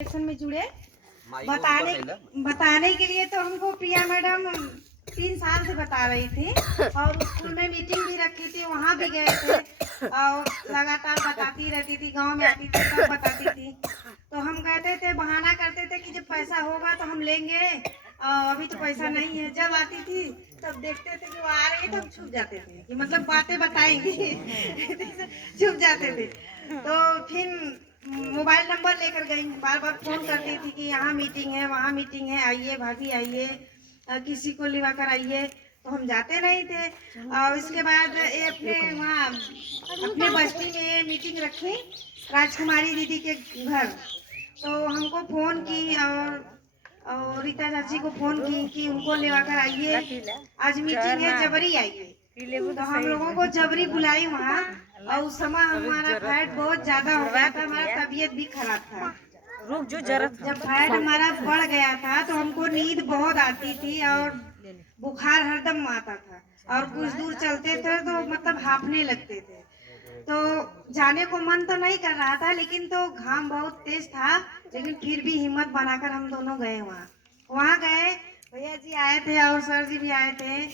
Section में जुड़े बताने के लिए तो हमको प्रिया मैडम 3 साल से बता रही थी और स्कूल में मीटिंग भी रखी थी, वहाँ भी गए थे और लगातार बताती रहती थी, गांव में आती थी तब बताती थी। तो हम कहते थे, बहाना करते थे कि जब पैसा होगा तो हम लेंगे, अभी तो पैसा नहीं है। जब आती थी तब देखते थे कि वो आ रही है तो हम छुप जाते थे कि मतलब बातें बताएंगे छुप जाते थे। तो फिर मोबाइल नंबर लेकर गई, बार बार फोन करती थी कि यहाँ मीटिंग है, वहाँ मीटिंग है, आइए भाभी आइए, किसी को लिवा कर आइए। तो हम जाते नहीं थे। और इसके बाद ये अपने वहाँ अपने बस्ती में मीटिंग रखी राजकुमारी दीदी के घर। तो हमको फोन की और रीता चाची को फोन की कि उनको लेवा कर आइए, आज मीटिंग है, जबरी आइए। तो हम लोगों को जबरी बुलाई वहाँ। और उस समय हमारा फैट बहुत ज्यादा हो गया था, हमारा तबीयत भी खराब था। जब फैट हमारा बढ़ गया था तो हमको नींद बहुत आती थी और बुखार हरदम आता था और कुछ दूर चलते थे तो मतलब हांफने लगते थे। तो जाने को मन तो नहीं कर रहा था, लेकिन तो घाम बहुत तेज था, लेकिन फिर भी हिम्मत बनाकर हम दोनों गए वहाँ गए। भैया जी आए थे और सर जी भी आए थे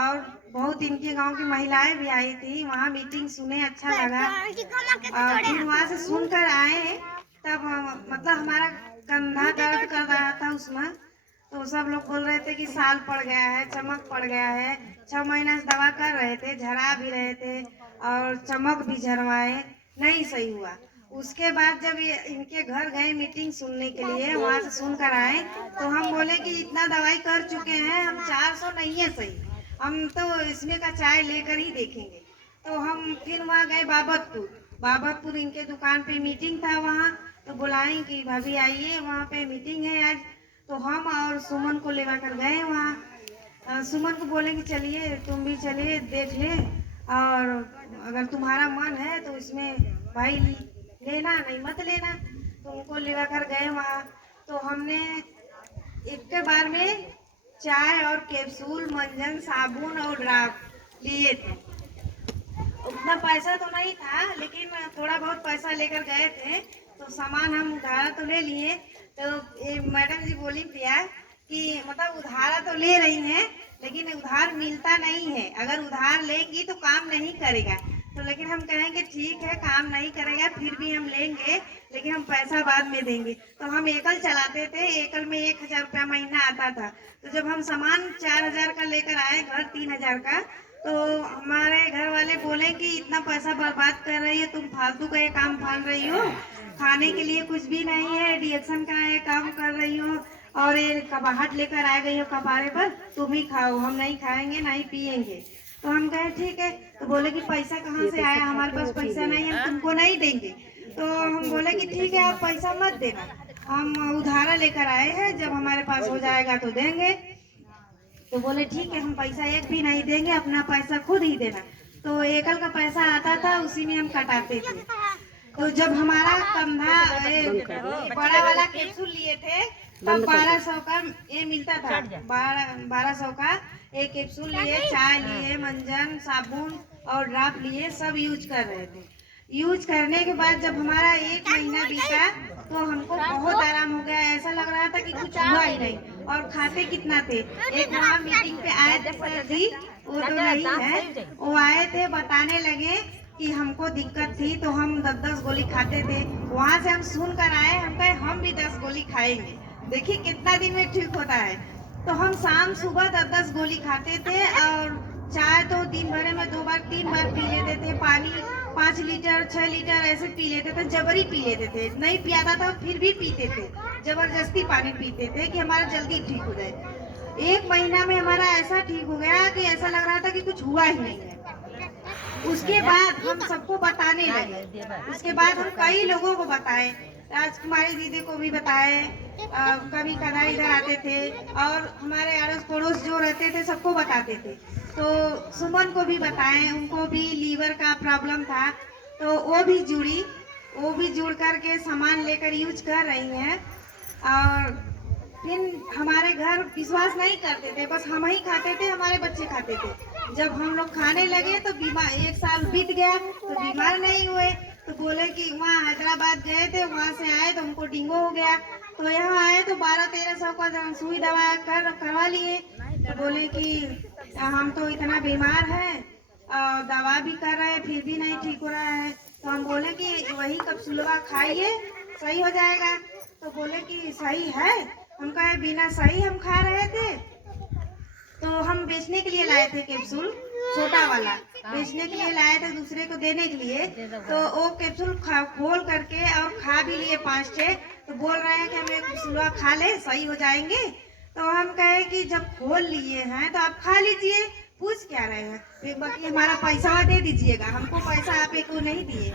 और बहुत इनके गांव की महिलाएं भी आई थी। वहाँ मीटिंग सुने, अच्छा लगा। और फिर वहाँ से सुनकर आए तब मतलब हमारा कंधा दर्द कर रहा था उसमें। तो सब लोग बोल रहे थे कि साल पड़ गया है, चमक पड़ गया है। 6 महीना से दवा कर रहे थे, झड़ा भी रहे थे और चमक भी झरवाए, नहीं सही हुआ। उसके बाद जब ये इनके घर गए मीटिंग सुनने के लिए, वहाँ से सुनकर आए तो हम बोले कि इतना दवाई कर चुके हैं, हम 400 नहीं है सही, हम तो इसमें का चाय लेकर ही देखेंगे। तो हम फिर वहाँ गए बाबतपुर इनके दुकान पे मीटिंग था वहाँ। तो बुलाएं कि भाभी आइए, वहाँ पे मीटिंग है आज। तो हम और सुमन को लेवा कर गए वहाँ। सुमन को बोले कि चलिए तुम भी चलिए, देख ले और अगर तुम्हारा मन है तो इसमें भाई लेना, नहीं मत लेना। तो उनको लेवा कर गए वहाँ। तो हमने एक के बार में चाय और कैप्सूल, मंजन, साबुन और ड्राफ लिए थे। उतना पैसा तो नहीं था, लेकिन थोड़ा बहुत पैसा लेकर गए थे। तो सामान हम उधारा तो ले लिए। तो ये मैडम जी बोली प्रिया कि मतलब उधारा तो ले रही हैं, लेकिन उधार मिलता नहीं है, अगर उधार लेंगी तो काम नहीं करेगा। तो लेकिन हम कहेंगे ठीक है, काम नहीं करेगा फिर भी हम लेंगे, लेकिन हम पैसा बाद में देंगे। तो हम एकल चलाते थे, एकल में 1000 रुपया महीना आता था। तो जब हम सामान 4000 का लेकर आए घर 3000 का, तो हमारे घर वाले बोले कि इतना पैसा बर्बाद कर रही है तुम, फालतू का ये काम फान रही हो, खाने के लिए कुछ भी नहीं है, रिएक्शन का ये काम कर रही हो और ये कबाहट लेकर आ गई हो कपारे पर, तुम ही खाओ, हम नहीं खाएंगे नहीं पिएंगे। तो हम कहे ठीक है। तो बोले कि पैसा कहाँ से आया, हमारे पास पैसा नहीं है, हम तुमको नहीं देंगे। तो हम बोले कि ठीक है, आप पैसा मत देना, हम उधारा लेकर आए हैं, जब हमारे पास हो जाएगा तो देंगे। तो बोले ठीक है, हम पैसा एक भी नहीं देंगे, अपना पैसा खुद ही देना। तो एकल का पैसा आता था, उसी में हम कटाते थे। तो जब हमारा कंधा बड़ा वाला कैप्सूल लिए थे तब 1200 का ये मिलता था, 1200 का एक कैप्सूल लिए, चाय लिए, मंजन, साबुन और ड्राप लिए, सब यूज कर रहे थे। यूज करने के बाद जब हमारा 1 महीना बीता तो हमको बहुत आराम हो गया, ऐसा लग रहा था कि कुछ हुआ ही नहीं। और खाते कितना थे, एक वहाँ मीटिंग पे आए थे सर जी, वो तो नहीं है, वो आए थे बताने लगे कि हमको दिक्कत थी तो हम 10-10 गोली खाते थे। वहाँ से हम सुन कर आए, हम कहे हम भी 10 गोली खाएंगे, देखिए कितना दिन में ठीक होता है। तो हम शाम सुबह 10-10 गोली खाते थे और चाय तो दिन भर में 2 बार 3 बार पी लेते थे, पानी 5 लीटर 6 लीटर ऐसे पी लेते थे, जबरी पी लेते थे, नहीं पियाता था फिर भी पीते थे, जबरदस्ती पानी पीते थे कि हमारा जल्दी ठीक हो जाए। 1 महीना में हमारा ऐसा ठीक हो गया कि ऐसा लग रहा था कि कुछ हुआ ही नहीं है। उसके बाद हम सबको बताने लगे, उसके बाद हम कई लोगों को बताए, राजकुमारी दीदी को भी बताए, कभी कदा इधर आते थे और हमारे अड़ोस पड़ोस जो रहते थे सबको बताते थे। तो सुमन को भी बताए, उनको भी लीवर का प्रॉब्लम था, तो वो भी जुड़ करके सामान लेकर यूज कर रही हैं। और फिर हमारे घर विश्वास नहीं करते थे, बस हम ही खाते थे, हमारे बच्चे खाते थे। जब हम लोग खाने लगे तो बीमार, 1 साल बीत गया तो बीमार नहीं हुए। तो बोले कि वहाँ हैदराबाद गए थे, वहाँ से आए तो हमको डेंगू हो गया, तो यहाँ आए तो 12-13 सौ का सुई दवा करवा लिए। तो बोले कि हम तो इतना बीमार हैं, दवा भी कर रहे हैं फिर भी नहीं ठीक हो रहा है। तो हम बोले कि वही कैप्सूलवा खाइए, सही हो जाएगा। तो बोले कि सही है। हम कहे बिना सही हम खा रहे थे, तो हम बेचने के लिए लाए थे कैप्सूल, छोटा वाला बेचने के लिए लाए थे, दूसरे को देने के लिए। तो वो कैप्सूल खोल करके और खा भी लिए 5-6। तो बोल रहे हैं कि हमें कैप्सूलवा खा ले, सही हो जाएंगे। तो हम कहे कि जब खोल लिए हैं तो आप खा लीजिए, पूछ क्या रहे हैं, फिर बाकी हमारा पैसा दे दीजिएगा, हमको पैसा आप एक को नहीं दिए।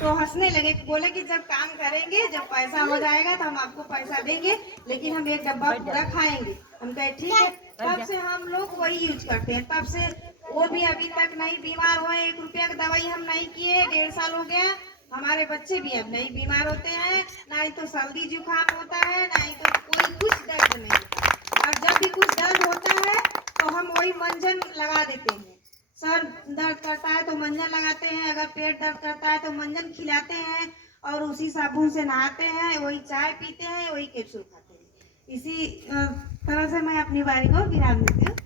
तो हंसने लगे, बोले कि जब काम करेंगे, जब पैसा हो जाएगा तो हम आपको पैसा देंगे, लेकिन हम एक डब्बा पूरा खाएंगे। हम कहे ठीक है। तब से हम लोग वही यूज करते हैं, तब से वो भी अभी तक नहीं बीमार हुए। 1 रुपया की दवाई हम नहीं किए, 1.5 साल हो गया। हमारे बच्चे भी अब नहीं बीमार होते हैं, ना ही तो सर्दी जुकाम होता है, ना ही तो कोई कुछ दर्द नहीं। और जब भी कुछ दर्द होता है तो हम वही मंजन लगा देते हैं। सर दर्द करता है तो मंजन लगाते हैं, अगर पेट दर्द करता है तो मंजन खिलाते हैं, और उसी साबुन से नहाते हैं, वही चाय पीते हैं, वही कैप्सूल खाते हैं। इसी तरह से मैं अपनी बारी को विराम देती हूँ।